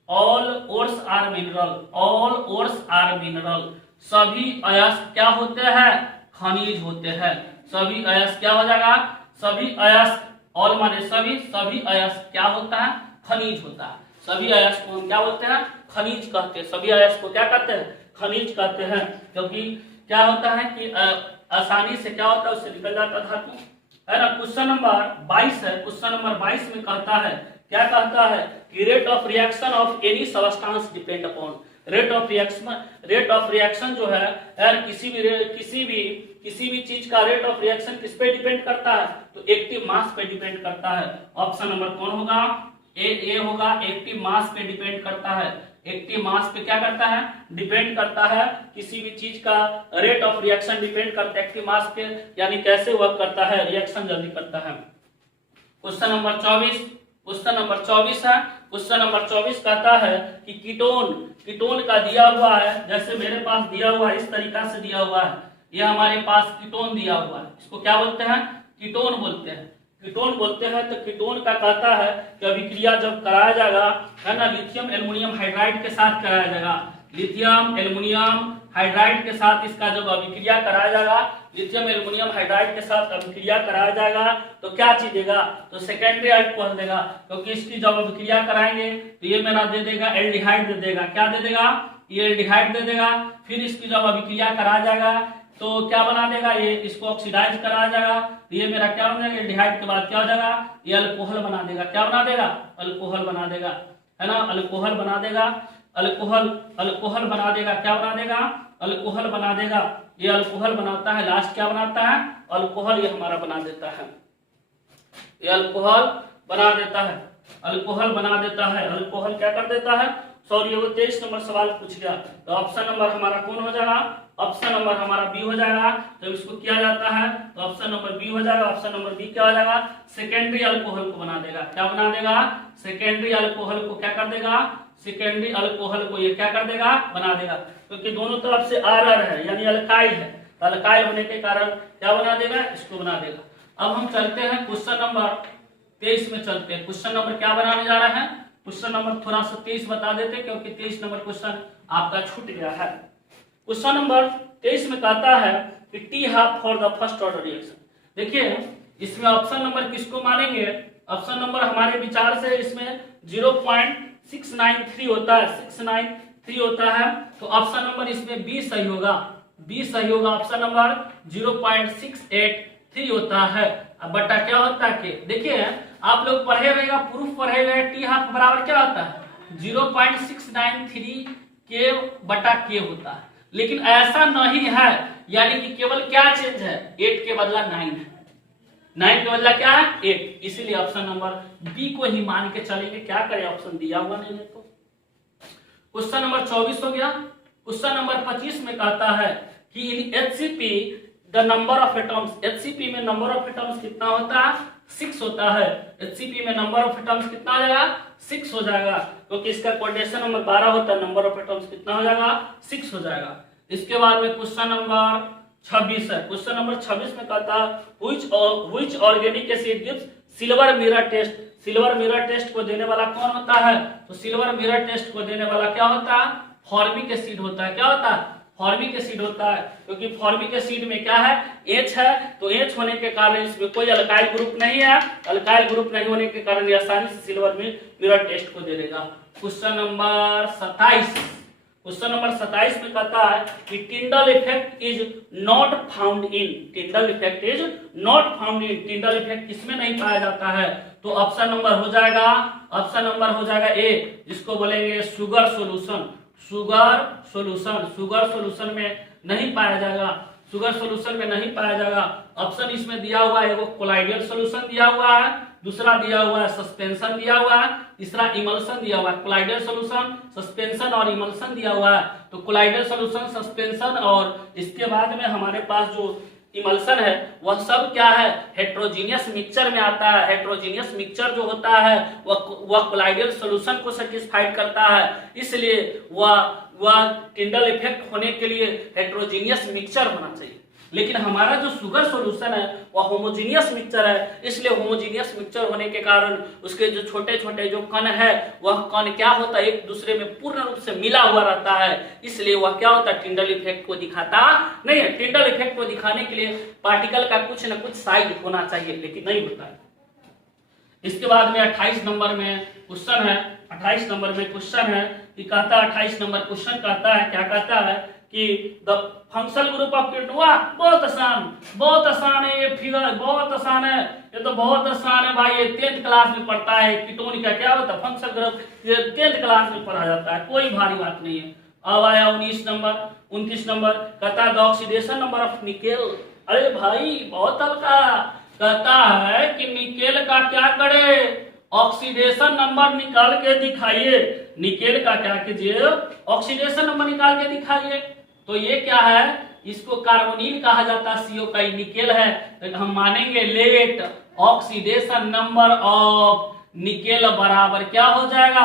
all ores are mineral, all ores are mineral. सभी अयस्क क्या होते हैं, खनिज होते हैं। सभी अयस्क क्या हो जाएगा, सभी अयस्क, ऑल माने सभी, सभी अयस्क क्या होता है, खनिज होता है। सभी अयस्क को हम क्या बोलते हैं, खनिज कहते हैं। सभी अयस्क को क्या कहते हैं, खनिज कहते हैं, क्योंकि क्या होता है कि आसानी से क्या होता है, उससे निकल जाता धातु, है ना। क्वेश्चन नंबर 22 है। क्वेश्चन नंबर 22 में कहता है, क्या कहता है कि rate of reaction of any substance depend upon, rate of reaction जो है यार किसी भी चीज का रेट ऑफ रिएक्शन किस पे डिपेंड करता है, तो एक्टिव मास पे डिपेंड करता है। ऑप्शन नंबर कौन होगा, ए होगा, एक्टिव मास पे डिपेंड करता है। एक्टिव मास पे क्या करता है, डिपेंड करता है। किसी भी चीज का रेट ऑफ रिएक्शन डिपेंड करता है एक्टिव मास पे, यानी कैसे वर्क करता है, रिएक्शन जल्दी करता है। क्वेश्चन नंबर 24 है। क्वेश्चन नंबर 24 कहता है कि कीटोन का दिया हुआ है, जैसे मेरे पास दिया हुआ है, इस तरीका से दिया हुआ है, ये हमारे पास कीटोन दिया हुआ है, इसको क्या बोलते हैं, कीटोन बोलते हैं। तो कीटोन का कहता है कि अभिक्रिया जब कराया जाएगा, है ना, लिथियम एल्युमिनियम हाइड्राइड के साथ कराया जाएगा, लिथियम एल्युमिनियम हाइड्राइड के साथ इसका जब अभिक्रिया कराया जाएगा, लिथियम एल्युमिनियम हाइड्राइड के साथ अभिक्रिया कराया जाएगा, तो क्या चीज देगा, तो सेकेंडरी अल्कोहल देगा, क्योंकि इसकी जब अभिक्रिया कराएंगे तो ये मेरा दे देगा एल्डिहाइड दे देगा। क्या दे देगा, ये एल्डिहाइड दे देगा। फिर इसकी जब अभिक्रिया कराया जाएगा तो क्या बना देगा, ये इसको ऑक्सीडाइज कराया जाएगा, तो ये मेरा क्या बना देगा, एल्डिहाइड के बाद क्या हो जाएगा, ये अल्कोहल बना देगा। क्या बना देगा, अल्कोहल बना देगा, है ना, अल्कोहल बना देगा, अल्कोहल बना देगा। क्या बना देगा, अल्कोहल बना देगा। ये अल्कोहल बनाता है, लास्ट क्या बनाता है, अल्कोहल ये हमारा बना देता है, ये अल्कोहल बना देता है, अल्कोहल बना देता है। अल्कोहल क्या कर देता है, सॉरी वो 23 नंबर सवाल पूछ गया, तो ऑप्शन नंबर हमारा कौन हो जाएगा, ऑप्शन नंबर हमारा बी हो जाएगा। जब इसको किया जाता है तो ऑप्शन नंबर बी हो जाएगा। ऑप्शन नंबर बी क्या हो जाएगा, सेकेंडरी अल्कोहल को बना देगा। क्या बना देगा, सेकेंडरी अल्कोहल को क्या कर देगा, सेकेंडरी अल्कोहल को ये क्या कर देगा, बना देगा, क्योंकि दोनों तरफ से आर है, यानी अल्काइल है, तो अल्काइल होने के कारण क्या बना देगा, इसको बना देगा। अब हम चलते हैं क्वेश्चन नंबर 23 में चलते हैं। क्वेश्चन नंबर क्या बनाने जा रहे हैं, क्वेश्चन नंबर थोड़ा सा 23 बता देते, क्योंकि 23 नंबर क्वेश्चन आपका छूट गया है। क्वेश्चन नंबर 23 में कहता है कि T half for the first order reaction. देखिए इसमें ऑप्शन नंबर किसको मानेंगे, ऑप्शन नंबर हमारे विचार से इसमें 0.693 होता है, 693 होता है, तो ऑप्शन नंबर इसमें बी सही होगा, बी सही होगा। ऑप्शन नंबर 0.683 होता है। अब बटा क्या होता है के, देखिए आप लोग पढ़े रहेगा, प्रूफ पढ़े हुए, टी हाफ बराबर क्या होता है 0.693 के बटा के होता है, लेकिन ऐसा नहीं है, यानी कि केवल क्या चेंज है, 8 के बदला 9 है, 9 के बदला क्या है 8, इसीलिए ऑप्शन नंबर बी को ही मान के चलेंगे। क्या करें, ऑप्शन दिया हुआ नहीं है तो। क्वेश्चन नंबर 24 हो गया। क्वेश्चन नंबर 25 में कहता है कि इन HCP the number of atoms, HCP में नंबर ऑफ एटम्स कितना होता है 6 होता है। HCP में नंबर ऑफ एटम्स कितना हो जाएगा 6 हो जाएगा, क्योंकि इसका कोऑर्डिनेशन नंबर 12 होता है, नंबर ऑफ एटम्स कितना हो जाएगा 6 हो जाएगा। इसके बाद में क्वेश्चन नंबर 26 है। क्वेश्चन नंबर 26 में कहता है which organic acid gives silver mirror test. Silver mirror test को देने वाला कौन होता है, तो सिल्वर मिरर टेस्ट को देने वाला क्या होता है फॉर्मिक एसिड होता है। क्या होता है फॉर्मिक एसिड होता है, क्योंकि फॉर्मिक एसिड में क्या है H है, तो H होने के कारण इसमें कोई अल्काइल ग्रुप नहीं है, अल्काइल ग्रुप नहीं होने के कारण ये आसानी से सिल्वर मिरर टेस्ट को दे देगा। क्वेश्चन नंबर 27, क्वेश्चन नंबर 27 में कहता है कि Tyndall effect is not found in, Tyndall effect is not found in, Tyndall effect किसमें नहीं पाया जाता है, तो ऑप्शन नंबर हो जाएगा, ऑप्शन नंबर हो जाएगा ए, जिसको बोलेंगे sugar solution. Sugar solution, sugar solution में नहीं पाया जाएगा, शुगर सॉल्यूशन में नहीं पाया जाएगा। ऑप्शन इसमें दिया हुआ है, वो कोलाइडल सॉल्यूशन दिया हुआ है, दूसरा दिया हुआ है सस्पेंशन दिया हुआ है, तीसरा इमल्शन दिया हुआ है। कोलाइडल सॉल्यूशन, सस्पेंशन और इमल्शन दिया हुआ है, तो कोलाइडल सॉल्यूशन, सस्पेंशन और इसके बाद में हमारे पास जो इमल्शन है वह सब क्या है हेट्रोजीनियस मिक्सचर में आता है। हेट्रोजीनियस मिक्सचर जो होता है वह कोलाइडल सॉल्यूशन को सेटिस्फाइड करता है, इसलिए वह टिंडल इफेक्ट होने के लिए हेट्रोजीनियस मिक्सचर होना चाहिए। लेकिन हमारा जो शुगर सॉल्यूशन है वह होमोजीनियस मिक्सचर है, इसलिए होमोजीनियस मिक्सचर होने के कारण उसके जो छोटे छोटे जो कण है वह कण क्या होता है एक दूसरे में पूर्ण रूप से मिला हुआ रहता है, इसलिए वह क्या होता है टिंडल इफेक्ट को दिखाता नहीं है। टिंडल इफेक्ट को दिखाने के लिए पार्टिकल का कुछ न कुछ साइज होना चाहिए, लेकिन नहीं होता है। इसके बाद में 28 नंबर में क्वेश्चन है, 28 नंबर में क्वेश्चन है कि कहता है 28 नंबर क्वेश्चन कहता है, क्या कहता है कि the functional group of ketone, वाह बहुत आसान है ये फिगर, बहुत आसान है, ये तो बहुत आसान है भाई, ये 10th क्लास में पढ़ता है। कीटोन का क्या होता है फंक्शनल ग्रुप, ये 10th क्लास में पढ़ा जाता है, कोई भारी बात नहीं है। अब आया 29 नंबर कहता है the oxidation number of nickel. अरे भाई बहुत हल्का, कहता है कि निकेल का क्या करे ऑक्सीडेशन नंबर निकाल के दिखाइए। निकेल का क्या कीजिए ऑक्सीडेशन नंबर निकाल के दिखाइए। तो ये क्या है, इसको कार्बोनिल कहा जाता है, CO का निकेल है, तो हम मानेंगे let oxidation number of nickel बराबर क्या हो जाएगा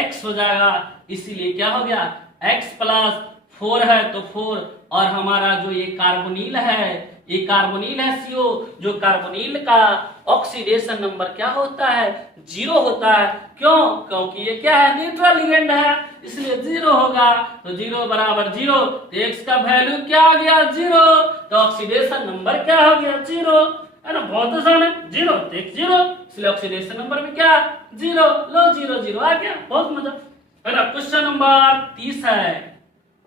X हो जाएगा, इसीलिए क्या हो गया X प्लस 4 है तो 4, और हमारा जो ये कार्बोनिल है CO, जो कार्बोनिल का ऑक्सीडेशन नंबर क्या होता है 0 होता है। क्यों, क्योंकि ये क्या है न्यूट्रल लिगेंड है, इसलिए 0 होगा। तो 0 बराबर 0, तो x का वैल्यू क्या आ गया 0, तो ऑक्सीडेशन नंबर क्या हो गया 0, है ना, बहुत आसान है 0, तो x 0, इसलिए ऑक्सीडेशन नंबर में क्या 0, लो 0 0 आ गया, बहुत मजा है ना। क्वेश्चन नंबर 30 है,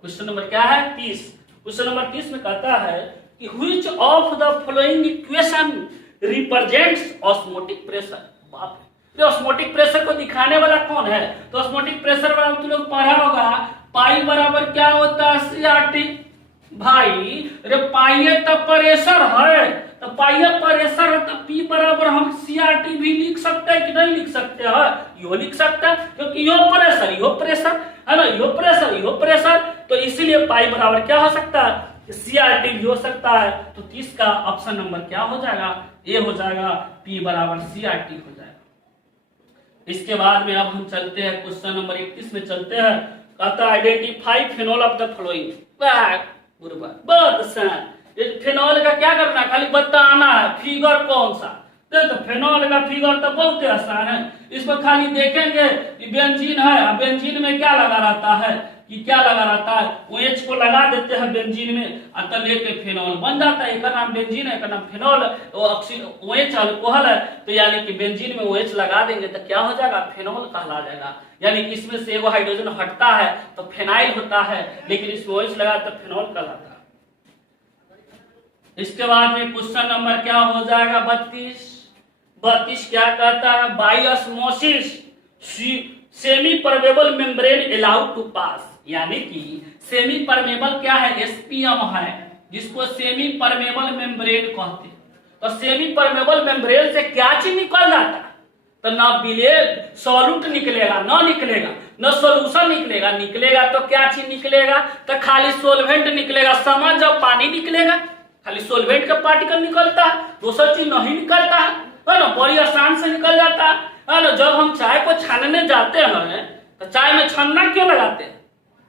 क्वेश्चन नंबर क्या है 30। क्वेश्चन नंबर 30 में कहता है कि which of the following equation represents osmotic pressure. बाप रे, ऑस्मोटिक प्रेशर को दिखाने वाला कौन है, तो ऑस्मोटिक प्रेशर वाला तुम लोग पढ़ा होगा, पाई बराबर क्या होता है CRT। भाई रे पाई तो प्रेशर है, तो पाई प्रेशर है, तो P बराबर हम CRT भी लिख सकते हैं कि नहीं लिख सकते हैं, यो लिख सकते हैं, क्योंकि यो प्रेशर है ना, यो प्रेशर, तो इसीलिए पाई बराबर क्या हो सकता है CRT भी हो सकता है। तो 30 का ऑप्शन नंबर क्या हो जाएगा ए हो जाएगा, P बराबर CRT हो जाएगा। इसके बाद में अब हम चलते हैं क्वेश्चन नंबर 31 में चलते हैं, कहता है identify phenol of the following. बहुत आसान, फेनॉल का क्या करना है खाली बताना है फिगर कौन सा, तो फेनॉल का फिगर तो बहुत आसान है, इसको खाली देखेंगे बेंजीन है, बेंजीन में क्या लगा रहता है कि क्या लगा रहता है OH को लगा देते हैं बेंजीन में, तब लेके फेनॉल बन जाता है। एक नाम बेंजीन है, एक नाम फेनॉल, OH अल्कोहल है, तो यानी कि बेंजीन में OH लगा देंगे तो क्या हो जाएगा फेनॉल कहला जाएगा। यानी कि इसमें से एगो हाइड्रोजन हटता है तो फेनाइल होता है, लेकिन इसमें OH लगा तो फेनॉल कहलाता है। इसके बाद में क्वेश्चन नंबर क्या हो जाएगा 32 क्या कहता है by osmosis semi permeable membrane allowed to pass, यानी कि सेमी परमेबल क्या है SPM है, जिसको सेमी परमेबल मेम्ब्रेन कहते हैं। तो सेमी परमेबल मेम्ब्रेन से क्या चीज निकल जाता है? तो ना बिलेट सॉल्यूट निकलेगा, ना निकलेगा, न सॉल्यूशन निकलेगा। निकलेगा तो क्या चीज निकलेगा? तो खाली सोलवेंट निकलेगा। समझ जब पानी निकलेगा खाली सोलवेंट का पार्टिकल निकलता है, दूसरा चीज नहीं निकलता है ना, बड़ी आसान से निकल जाता है ना। जब हम चाय को छानने जाते हैं तो चाय में छानना क्यों लगाते हैं?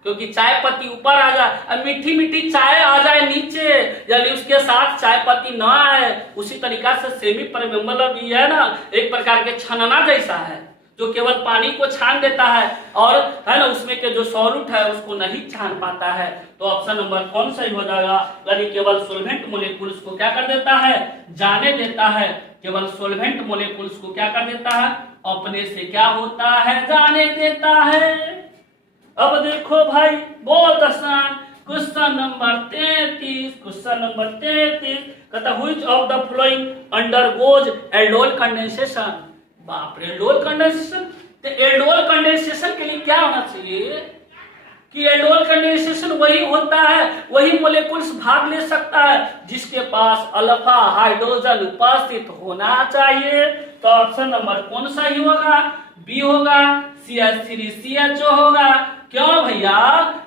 क्योंकि चाय पत्ती ऊपर आ जाए और मीठी मीठी चाय आ जाए नीचे, यानी उसके साथ चाय पत्ती ना आए। उसी तरीका से सेमी परमेबल भी है ना, एक प्रकार के छनना जैसा है, जो केवल पानी को छान देता है और है ना उसमें के जो सॉल्यूट है उसको नहीं छान पाता है। तो ऑप्शन नंबर कौन सही हो जाएगा? यानी केवल सोलवेंट मोलिक्यूल्स को क्या कर देता है? जाने देता है। केवल सोलवेंट मोलिक्यूल्स को क्या कर देता है? अपने से क्या होता है? जाने देता है। अब देखो भाई बहुत आसान क्वेश्चन नंबर 33। क्वेश्चन नंबर 33 कहता which of the flowing undergoes aldol condensation. बाप रे, एल्डोल कंडेंसेशन। तो एल्डोल कंडेंसेशन के लिए क्या होना चाहिए कि एल्डोल कंडेंसेशन वही होता है, वही मोलिक्यूल्स भाग ले सकता है जिसके पास अल्फा हाइड्रोजन उपस्थित होना चाहिए। तो ऑप्शन नंबर कौन सा ही होगा? बी होगा, CH3CHO होगा। क्यों भैया?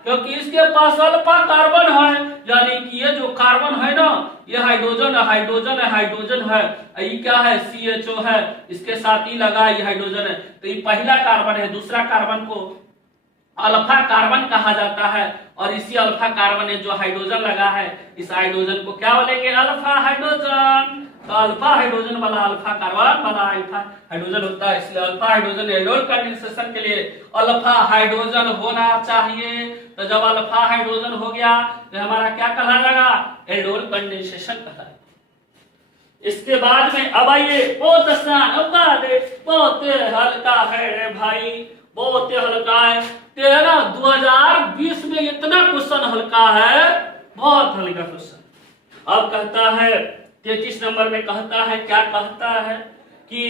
क्योंकि इसके पास अल्फा कार्बन है, यानी कि ये जो कार्बन है ना, ये हाइड्रोजन है, हाइड्रोजन है, हाइड्रोजन है। ये क्या है? CHO है, इसके साथ ही लगा ये हाइड्रोजन है। तो ये पहला कार्बन है, दूसरा कार्बन को अल्फा कार्बन कहा जाता है और इसी अल्फा कार्बन में जो हाइड्रोजन लगा है, इस हाइड्रोजन को क्या बोलेंगे? Alpha hydrogen. तो अल्फा हाइड्रोजन वाला अल्फा कार्बन वाला अल्फा हाइड्रोजन होता है, इसलिए अल्फा हाइड्रोजन एल्डोल कंडेंसेशन के लिए अल्फा हाइड्रोजन होना चाहिए। तो जब अल्फा हाइड्रोजन हो गया तो हमारा क्या कहलाएगा? एल्डोल कंडेंसेशन कहलाएगा। इसके बाद में अब आइए बहुत आसान, अब बहुत हल्का है भाई, बहुत हल्का है। 2020 में इतना क्वेश्चन हल्का है, बहुत हल्का क्वेश्चन। अब कहता है 33 नंबर में कहता है, क्या कहता है कि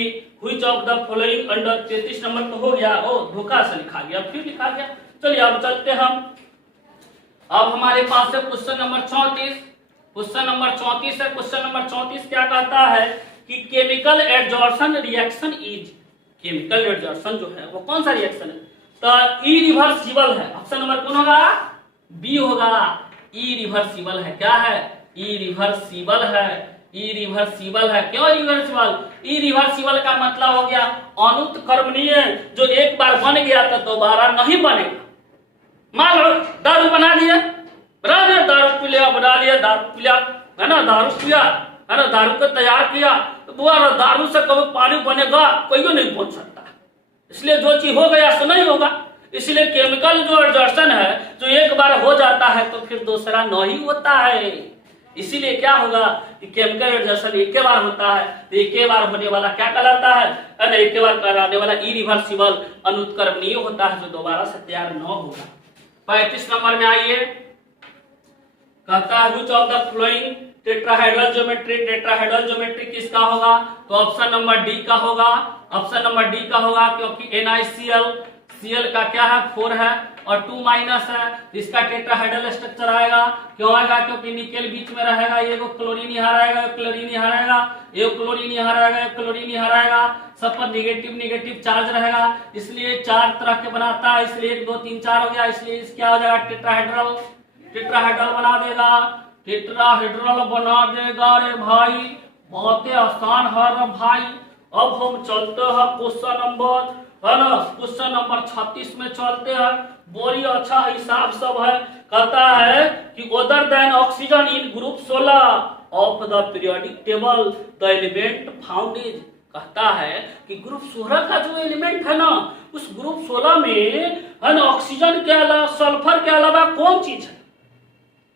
which of the following under 33 number तो हो गया, ओ धोखा से लिखा गया, फिर लिखा गया। चलिए अब चलते हम। अब हमारे पास है क्वेश्चन नंबर 34। क्वेश्चन नंबर 34 है। क्वेश्चन नंबर 34 क्या कहता है कि chemical adsorption reaction is. Chemical adsorption जो है वो कौन सा रिएक्शन है? तो इरिवर्सिबल है। ऑप्शन नंबर कौन होगा? बी होगा, इरिवर्सिबल है। क्या है? इरिवर्सिबल है, इरिवर्सिबल है। क्यों इरिवर्सिबल? इरिवर्सिबल का मतलब हो गया अनुत्क्रमणीय, जो एक बार बन गया तो दोबारा नहीं बनेगा। मान लो दारू बना दिया, दारू पी लिया, बना लिया, दारू पी लिया, है ना, दारू पिया, है ना, दारू को तैयार किया, तो दोबारा दारू से कभी पानी बनेगा? कोई नहीं बन सकता। इसलिए जो चीज हो गया सो नहीं होगा। इसलिए केमिकल जो एडजॉर्प्शन है, जो एक बार हो जाता है तो फिर दूसरा नहीं होता है। इसीलिए क्या होगा कि केमिकल एडजॉर्प्शन एक बार होता है, तो एक बार होने वाला क्या कहलाता है? एक बार कराने वाला इरिवर्सिबल, अनुत्क्रमणीय होता है, जो दोबारा से तैयार न होगा। 35 नंबर में आइए, कहता है which of the flowing tetrahedral geometry. Tetrahedral geometry किसका होगा? तो ऑप्शन नंबर डी का होगा। ऑप्शन नंबर डी का होगा क्योंकि NiCl, Cl का क्या है? 4 है और 2 माइनस है, इसका टेट्राहेड्रल स्ट्रक्चर आएगा। क्यों आएगा? क्योंकि निकेल बीच में रहेगा, ये क्लोरीन यहाँ रहेगा, क्लोरीन यहाँ रहेगा, ये क्लोरीन यहाँ रहेगा, क्लोरीन यहाँ रहेगा, सब पर निगेटिव निगेटिव चार्ज रहेगा, इसलिए 4 तरह के बनाता है। इसलिए 1 2 3 4 हो गया, इसलिए क्या हो जाएगा? टेट्राहेड्रल। टेट्राहेड्रल बना देगा, टेट्राहेड्रल बना देगा रे भाई, बहुत ही आसान है रे भाई। अब हम चलते हैं क्वेश्चन नंबर, है ना, क्वेश्चन नंबर 36 में चलते हैं। बड़ी अच्छा हिसाब सब है। कहता है कि other than oxygen in group 16 of the periodic table the element found is. कहता है कि ग्रुप 16 का जो एलिमेंट है ना, उस ग्रुप 16 में है ना ऑक्सीजन के अलावा, सल्फर के अलावा कौन चीज है?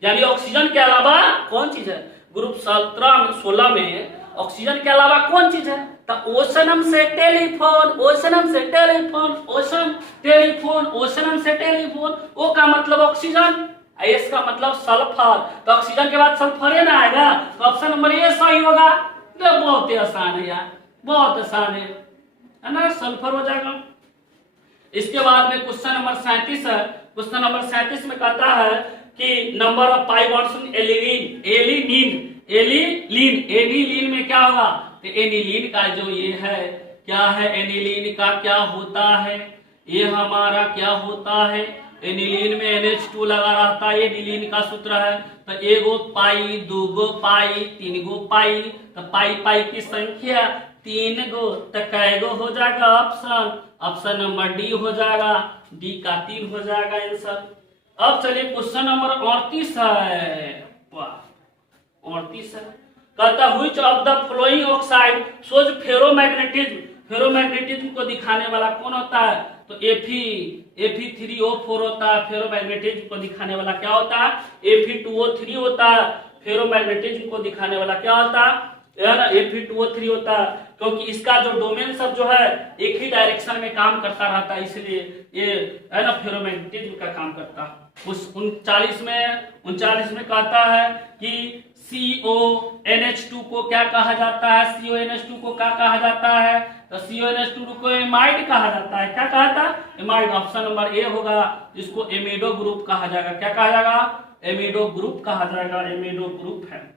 यानी ऑक्सीजन के अलावा कौन चीज है? ग्रुप 16 में ऑक्सीजन के अलावा कौन चीज है? तो ओशनम से टेलीफोन, ओशनम से टेलीफोन, ओशन टेलीफोन, ओशनम से टेलीफोन। ओ का मतलब ऑक्सीजन, एस का मतलब सल्फर। तो ऑक्सीजन के बाद सल्फर ना आएगा, तो ऑप्शन नंबर ए सही होगा। तो बहुत ही आसान है यार, बहुत आसान है ना, सल्फर हो जाएगा। इसके बाद में क्वेश्चन नंबर 37 है। क्वेश्चन नंबर 37 में कहता है कि number of pi bonds in alanine, aniline में क्या होगा, तो एनिलीन का जो ये है क्या है, एनिलीन का क्या होता है, ये हमारा क्या होता है, एनिलीन में NH2 लगा रहता है, एनिलीन का सूत्र है। तो एगो पाई, दूगो पाई, तीन गो पाई, तो पाई पाई की संख्या 3 गो, तो कैगो हो जाएगा ऑप्शन नंबर डी हो जाएगा, डी का 3 हो जाएगा आंसर। अब चलिए क्वेश्चन नंबर 38 है, 38 है, कहता which of the flowing oxide shows ferromagnetism, ferromagnetism को दिखाने वाला कौन होता है, तो Fe3O4 होता है, फेरोमैग्नेटिज्म को दिखाने वाला क्या होता है, Fe2O3 होता है, फेरोमैग्नेटिज्म को दिखाने वाला क्या होता है ना, Fe2O3 होता है, क्योंकि इसका जो डोमेन सब जो है एक ही डायरेक्शन में काम करता रहता है, इसलिए ये है ना फेरोमैग्नेटिज्म का काम करता है। उस 39 में कहता है कि CONH2 को क्या कहा जाता है, CONH2 को क्या कहा जाता है, तो CONH2 को एमाइड कहा जाता है, क्या कहा था, एमाइड, ऑप्शन नंबर ए होगा, इसको एमिडो ग्रुप कहा जाएगा, क्या कहा जाएगा, एमिडो ग्रुप कहा जाएगा, एमिडो ग्रुप है।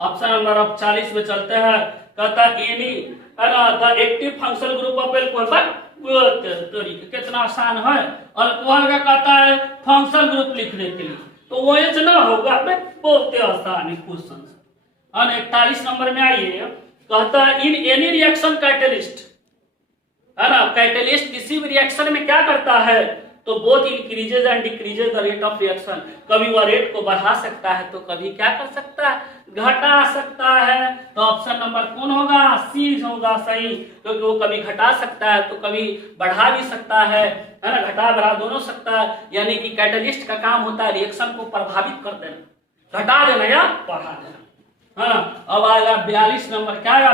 ऑप्शन नंबर अब 40 में चलते हैं, कहता any the active functional group of alcohol, कितना आसान है, अल्कोहल का कहता है फंक्शनल ग्रुप लिखने के लिए, तो वो एच ना होगा, बहुत आसान है क्वेश्चन। और 41 नंबर में आइए, कहता है इन एनी रिएक्शन कैटलिस्ट, है ना, कैटलिस्ट किसी भी रिएक्शन में क्या करता है, तो both increases and decreases the rate of reaction, कभी वह रेट को बढ़ा सकता है तो कभी क्या कर सकता है, घटा सकता है। तो ऑप्शन नंबर कौन होगा, सी होगा सही, क्योंकि वो कभी घटा सकता है तो कभी बढ़ा भी सकता है ना, घटा बढ़ा दोनों सकता है, यानी कि कैटलिस्ट का काम होता है रिएक्शन को प्रभावित कर देना, घटा देना या बढ़ा देना, है ना। अब आएगा 42 नंबर, क्या आएगा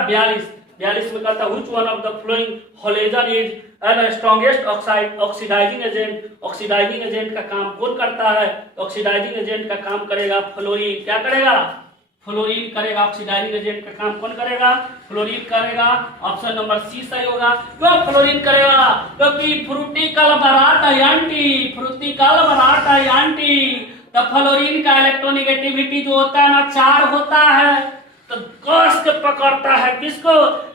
42 में कहता है which one of the following halogen is an strongest oxidising agent, oxidising agent का काम कौन करता है, ऑक्सीडाइजिंग एजेंट का काम करेगा फ्लोरीन, क्या करेगा, फ्लोरीन करेगा, ऑक्सीडाइजिंग एजेंट का काम कौन करेगा, फ्लोरीन करेगा, ऑप्शन नंबर सी सही होगा। क्यों फ्लोरीन करेगा, क्योंकि फ्रूटिकल एंटी, तो फ्लोरीन का इलेक्ट्रोनेगेटिविटी जो होता है ना 4 होता है, तो कस के पकड़ता है, किसको,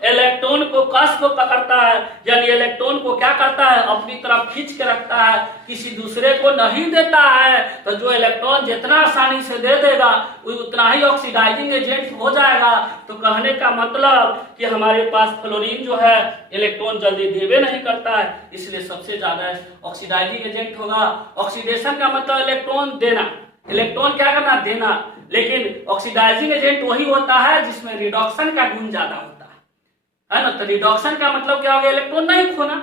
इलेक्ट्रॉन को कस को पकड़ता है, यानी इलेक्ट्रॉन को क्या करता है, अपनी तरफ खींच के रखता है, किसी दूसरे को नहीं देता है। तो जो इलेक्ट्रॉन जितना आसानी से दे देगा वो उतना ही ऑक्सीडाइजिंग एजेंट हो जाएगा। तो कहने का मतलब कि हमारे पास फ्लोरीन जो है इलेक्ट्रॉन जल्दी देवे नहीं करता है, इसलिए सबसे ज्यादा ऑक्सीडाइजिंग एजेंट होगा। ऑक्सीडेशन का मतलब इलेक्ट्रॉन देना, इलेक्ट्रॉन क्या करना, देना, लेकिन ऑक्सीडाइजिंग एजेंट वही होता है जिसमें रिडक्शन का गुण ज्यादा होता है ना। तो रिडक्शन का मतलब क्या हो गया, इलेक्ट्रॉन नहीं खोना,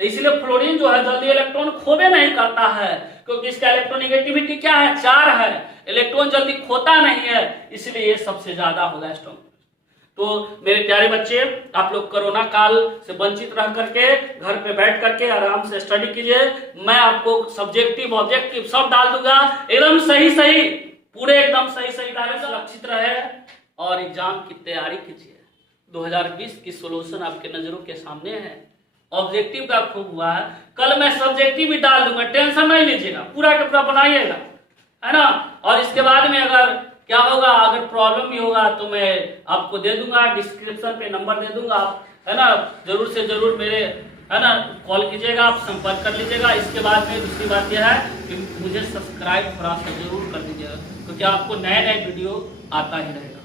तो इसलिए फ्लोरीन जो है जल्दी इलेक्ट्रॉन खोवे नहीं करता है, क्योंकि इसका इलेक्ट्रोनेगेटिविटी क्या है, 4 है, इलेक्ट्रॉन जल्दी खोता नहीं है, इसलिए ये सबसे ज्यादा होगा स्ट्रॉन्ग। तो मेरे प्यारे बच्चे, आप लोग कोरोना काल से वंचित रह करके घर पे बैठ करके आराम से स्टडी कीजिए। मैं आपको सब्जेक्टिव ऑब्जेक्टिव सब डाल दूंगा, एकदम सही पूरे एकदम सही डाले, सुरक्षित रहे और एग्जाम की तैयारी कीजिए। 2020 की सोल्यूशन आपके नजरों के सामने है। ऑब्जेक्टिव का खूब हुआ है, कल मैं सब्जेक्टिव भी डाल दूंगा, टेंशन नहीं लीजिएगा, पूरा का पूरा बनाइएगा, है ना। और इसके बाद में अगर क्या होगा, अगर प्रॉब्लम भी होगा तो मैं आपको दे दूंगा, डिस्क्रिप्शन पे नंबर दे दूंगा, है ना। जरूर से जरूर मेरे, है ना, कॉल कीजिएगा, आप संपर्क कर लीजिएगा। इसके बाद में दूसरी बात यह है कि मुझे सब्सक्राइब थोड़ा सा जरूर कर दीजिएगा, क्योंकि आपको नए वीडियो आता ही रहेगा।